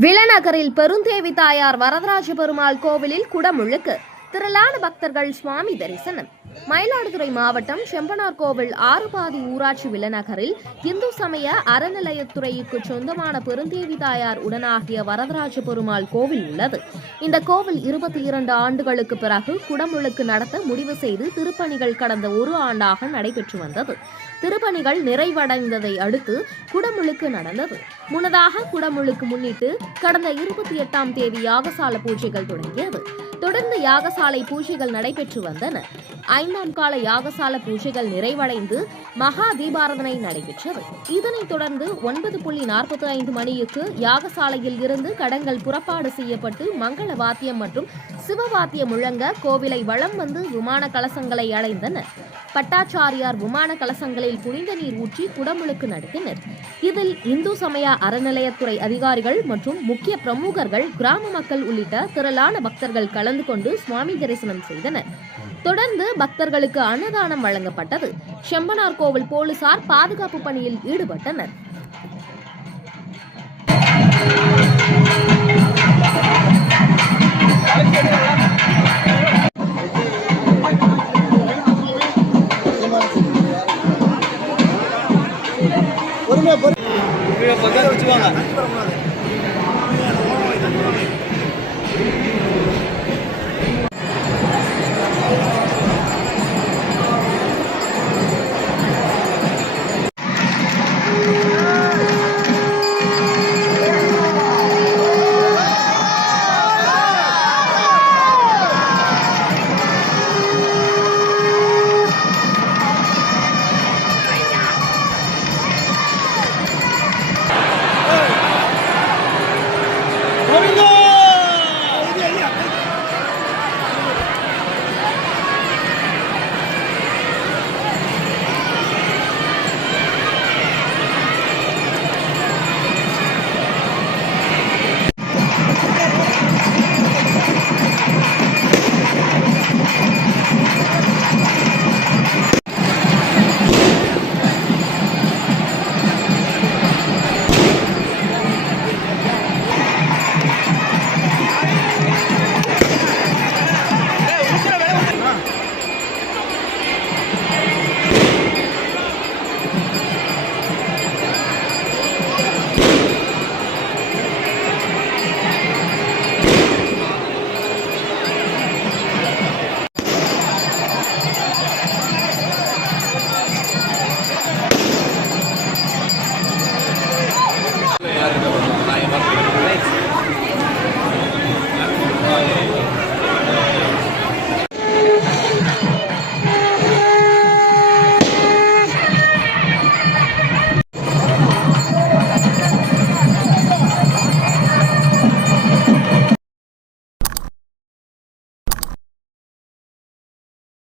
விளநகரில் பெருந்தேவி தாயார் வரதராஜ பெருமாள் கோவிலில் குடமுழுக்கு. திரளான பக்தர்கள் சுவாமி தரிசனம். மயிலாடுதுறை மாவட்டம் செம்பனார் கோவில் ஆறுபாதி ஊராட்சி விளநகரில் இந்து சமய அறநிலையத்துறைக்கு சொந்தமான பெருந்தேவி தாயார் உடனாகிய வரதராஜ பெருமாள் கோவில் உள்ளது. இந்த கோவில் இருபத்தி இரண்டு ஆண்டுகளுக்கு பிறகு குடமுழுக்கு நடத்த முடிவு செய்து திருப்பணிகள் கடந்த ஒரு ஆண்டாக நடைபெற்று வந்தது. திருப்பணிகள் நிறைவடைந்ததை அடுத்து குடமுழுக்கு நடந்தது. முன்னதாக குடமுழுக்கு முன்னிட்டு கடந்த இருபத்தி எட்டாம் தேதி யாகசால பூஜைகள் தொடங்கியது. தொடர்ந்து யாகசாலை பூஜைகள் நடைபெற்று வந்தன. ஐந்தாம் கால யாகசால பூஜைகள் நிறைவடைந்து மகா தீபாரதனை நடைபெற்றது. இதனைத் தொடர்ந்து ஒன்பது புள்ளி நாற்பத்தி ஐந்து மணிக்கு யாகசாலையில் இருந்து கடங்கள் புறப்பாடு செய்யப்பட்டு மங்கள வாத்தியம் மற்றும் சிவவாத்தியம் முழங்க கோவிலை வலம் வந்து விமான கலசங்களை அடைந்தனர். பட்டாச்சாரியார் விமான கலசங்களில் புனித நீர் ஊற்றி குடமுழுக்கு நடத்தினர். இதில் இந்து சமய அறநிலையத்துறை அதிகாரிகள் மற்றும் முக்கிய பிரமுகர்கள் கிராம மக்கள் உள்ளிட்ட திரளான பக்தர்கள் கலந்து கொண்டு சுவாமி தரிசனம் செய்தனர். தொடர்ந்து பக்தர்களுக்கு அன்னதானம் வழங்கப்பட்டது. செம்பனார் கோவில் போலீசார் பாதுகாப்பு பணியில் ஈடுபட்டனர். இருபது பேர் வச்சுக்குவாங்க